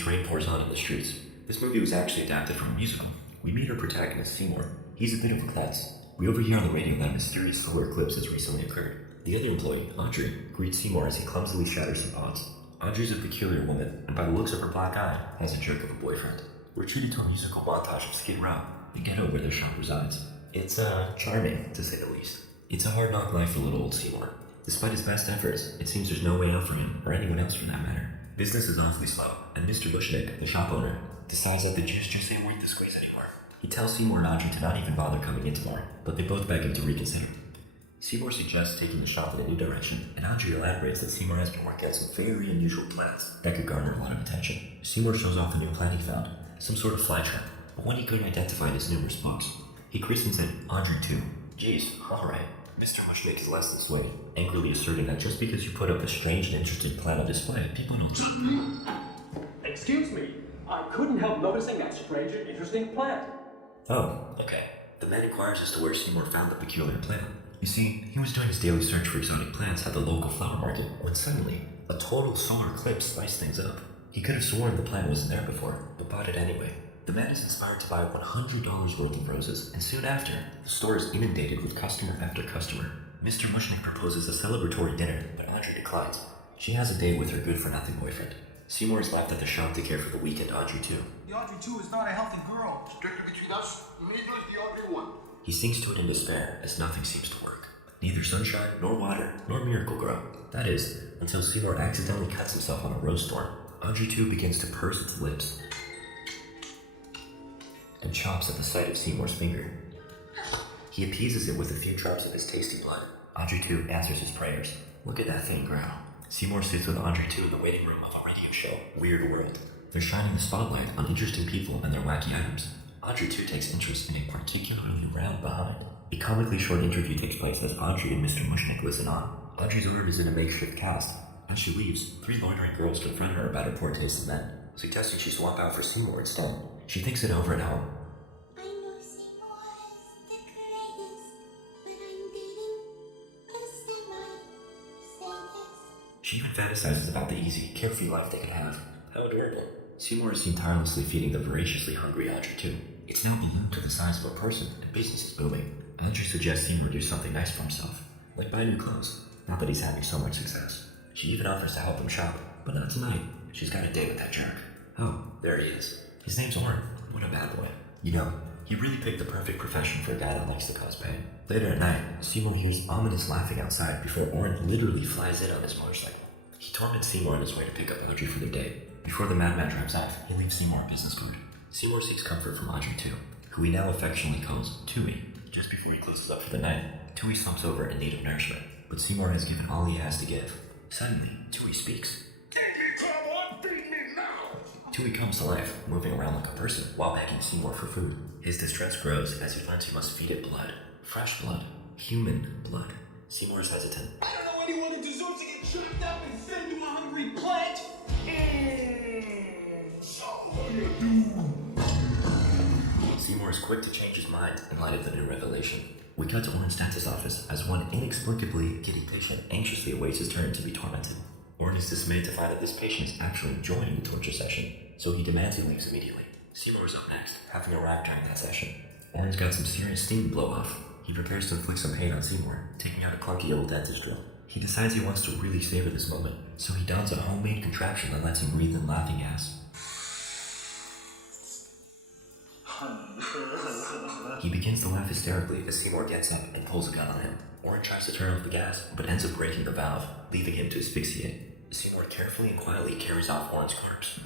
as rain pours on in the streets. This movie was actually adapted from a musical. We meet our protagonist, Seymour. He's a bit of a klutz. We overhear on the radio that a mysterious solar eclipse has recently occurred. The other employee, Audrey, greets Seymour as he clumsily shatters some pots. Audrey's a peculiar woman, and by the looks of her black eye, has a jerk of a boyfriend. We're treated to a musical montage of Skid Row, the ghetto where their shop resides. It's, charming, to say the least. It's a hard knock life for little old Seymour. Despite his best efforts, it seems there's no way out for him, or anyone else for that matter. Business is awfully slow, and Mr. Bushnick, the shop owner, decides that the juice just ain't worth the squeeze anymore. He tells Seymour and Audrey to not even bother coming in tomorrow, but they both beg him to reconsider. Seymour suggests taking the shop in a new direction, and Audrey elaborates that Seymour has been working on some very unusual plants that could garner a lot of attention. Seymour shows off a new plant he found, some sort of flytrap, but one he couldn't identify in his numerous books. He christens it Audrey 2. Geez, alright. Mr. Mushnick is less than swayed, angrily asserting that just because you put up a strange and interesting plant on display, people don't... Excuse me, I couldn't help noticing that strange and interesting plant. Oh, okay. The man inquires as to where Seymour found the peculiar plant. You see, he was doing his daily search for exotic plants at the local flower market when suddenly, a total solar eclipse spiced things up. He could have sworn the plant wasn't there before, but bought it anyway. The man is inspired to buy $100 worth of roses, and soon after, the store is inundated with customer after customer. Mr. Mushnick proposes a celebratory dinner, but Audrey declines. She has a date with her good-for-nothing boyfriend. Seymour is left at the shop to care for the weakened Audrey 2. The Audrey 2 is not a healthy girl. Strictly between us, neither is the Audrey 1. He sinks to it in despair, as nothing seems to work. Neither sunshine, nor water, nor miracle grow. That is, until Seymour accidentally cuts himself on a rose thorn. Audrey 2 begins to purse its lips and chops at the sight of Seymour's finger. He appeases it with a few drops of his tasty blood. Audrey 2 answers his prayers. Look at that thing growl. Seymour sits with Audrey 2 in the waiting room of a radio show, Weird World. They're shining the spotlight on interesting people and their wacky items. Audrey 2 takes interest in a particularly round behind. A comically short interview takes place as Audrey and Mr. Mushnick listen on. Audrey's ordered is in a makeshift cast. As she leaves, 3 loitering girls confront her about her poor taste in men, suggesting she swap out for Seymour instead. She thinks it over at home. I know Seymour is the greatest, but I'm dating a semi-sadist. She even fantasizes about the easy, carefree life they could have. How adorable. Seymour is seen tirelessly feeding the voraciously hungry Audrey 2. It's now ballooned to the size of a person, and business is booming. Audrey suggests Seymour do something nice for himself, like buy new clothes. Not that he's having so much success. She even offers to help him shop, but not tonight. She's got a date with that jerk. Oh, there he is. His name's Oren. What a bad boy. You know, he really picked the perfect profession for a guy that likes to cause pain. Later at night, Seymour hears ominous laughing outside before Oren literally flies in on his motorcycle. He torments Seymour on his way to pick up Audrey for their date. Before the madman drives off, he leaves Seymour a business card. Seymour seeks comfort from Audrey 2, who he now affectionately calls Tui. Just before he closes up for the night, Tui slumps over in need of nourishment, but Seymour has given all he has to give. Suddenly, Tui speaks. Feed me, cowboy! Feed me now! Tui comes to life, moving around like a person while begging Seymour for food. His distress grows as he finds he must feed it blood. Fresh blood. Human blood. Seymour is hesitant. I don't know anyone who deserves to get chopped up and fed to a hungry plant! So what you do? Seymour is quick to change his mind in light of the new revelation. We cut to Oren's dentist's office as one inexplicably giddy patient anxiously awaits his turn to be tormented. Oren is dismayed to find that this patient is actually enjoying the torture session, so he demands he leaves immediately. Seymour is up next, having arrived during that session. Oren's got some serious steam to blow off. He prepares to inflict some pain on Seymour, taking out a clunky old dentist drill. He decides he wants to really savor this moment, so he dons a homemade contraption that lets him breathe in laughing gas. He begins to laugh hysterically as Seymour gets up and pulls a gun on him. Oren tries to turn off the gas, but ends up breaking the valve, leaving him to asphyxiate. Seymour carefully and quietly carries off Oren's corpse,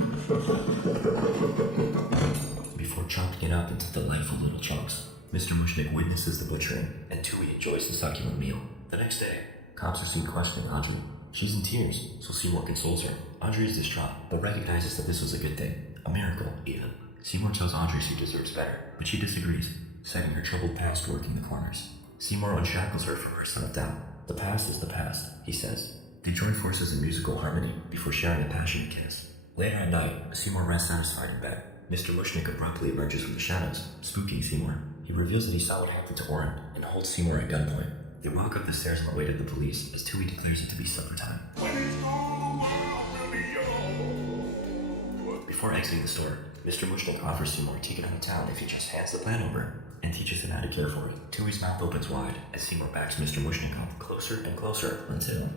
before chopping it up into delightful little chunks. Mr. Mushnick witnesses the butchering, and Tui enjoys the succulent meal. The next day, cops are seen questioning Audrey. She's in tears, so Seymour consoles her. Audrey is distraught, but recognizes that this was a good thing. A miracle, even. Seymour tells Audrey she deserves better, but she disagrees, citing her troubled past working the corners. Seymour unshackles her from her self-doubt. The past is the past, he says. They join forces in musical harmony before sharing a passionate kiss. Later at night, Seymour rests satisfied in bed. Mr. Mushnick abruptly emerges from the shadows, spooking Seymour. He reveals that he saw what happened to Oren and holds Seymour at gunpoint. They walk up the stairs on the way to the police as Tui declares it to be supper time. Before exiting the store, Mr. Mushnik offers Seymour a ticket out of town if he just hands the plan over and teaches him how to care for it. Tui's mouth opens wide as Seymour backs Mr. Mushnik up closer and closer until...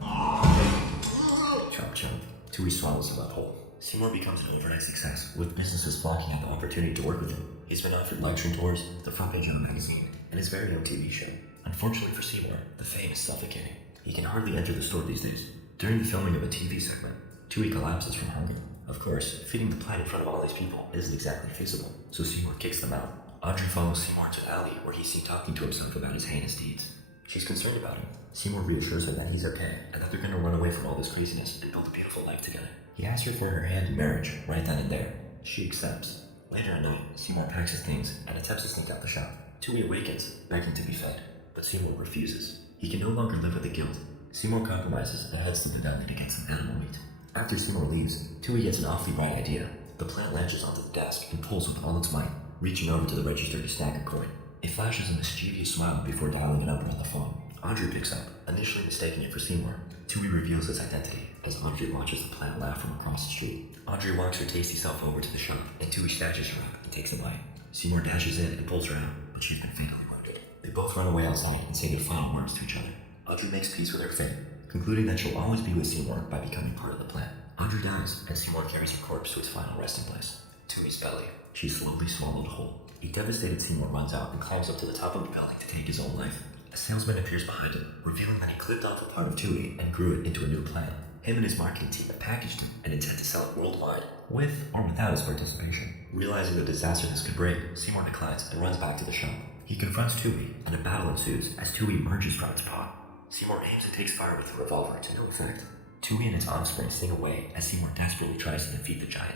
Chomp chomp. Tui swallows him up whole. Seymour becomes an overnight success, with businesses flocking at the opportunity to work with him. He's been offered lecture tours, the front page of a magazine, and his very own TV show. Unfortunately for Seymour, the fame is suffocating. He can hardly enter the store these days. During the filming of a TV segment, Tui collapses from hunger. Of course, feeding the plan in front of all these people isn't exactly feasible, so Seymour kicks them out. Audrey follows Seymour to the alley where he's seen talking to himself about his heinous deeds. She's concerned about him. Seymour reassures her that he's okay and that they're going to run away from all this craziness and build a beautiful life together. He asks her for her hand in marriage right then and there. She accepts. Later at night, Seymour packs his things and attempts to sneak out the shop. Tui awakens, begging to be fed, but Seymour refuses. He can no longer live with the guilt. Seymour compromises and heads to the deli to get some animal meat. After Seymour leaves, Tui gets an awfully bright idea. The plant latches onto the desk and pulls with all its might, reaching over to the register to snag a coin. It flashes a mischievous smile before dialing a number on the phone. Audrey picks up, initially mistaking it for Seymour. Tui reveals his identity as Audrey watches the plant laugh from across the street. Audrey walks her tasty self over to the shop, and Tui snatches her up and takes a bite. Seymour dashes in and pulls her out, but she's been fatally wounded. They both run away outside and say their final words to each other. Audrey makes peace with her fate, concluding that she'll always be with Seymour by becoming part of the plan. Audrey dies, and Seymour carries her corpse to its final resting place, Tui's belly. She's slowly swallowed whole. A devastated Seymour runs out and climbs up to the top of the building to take his own life. A salesman appears behind him, revealing that he clipped off a part of Tui and grew it into a new plan. Him and his marketing team have packaged it and intend to sell it worldwide, with or without his participation. Realizing the disaster this could bring, Seymour declines and runs back to the shop. He confronts Tui, and a battle ensues as Tui emerges from its pod. Seymour aims and takes fire with the revolver to no effect. Tui and its offspring sing away as Seymour desperately tries to defeat the giant.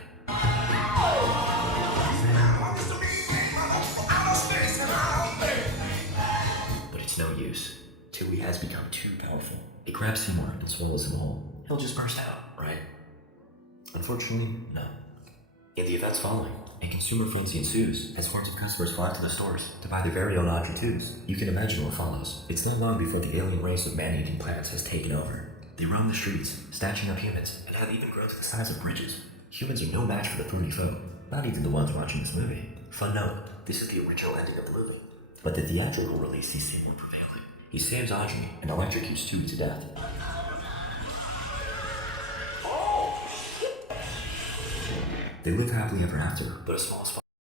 But it's no use. Tui has become too powerful. It grabs Seymour and swallows him whole. He'll just burst out, right? Unfortunately, no. In the events following, a consumer frenzy ensues as hordes of customers flock to the stores to buy their very own Audrey 2s. You can imagine what follows. It's not long before the alien race of man-eating plants has taken over. They roam the streets, snatching up humans, and have even grown to the size of bridges. Humans are no match for the thorny foe, not even the ones watching this movie. Fun note, this is the original ending of the movie. But the theatrical release sees Seymour prevailing. He saves Audrey and electrocutes Tui to death. They live happily ever after, but a small spark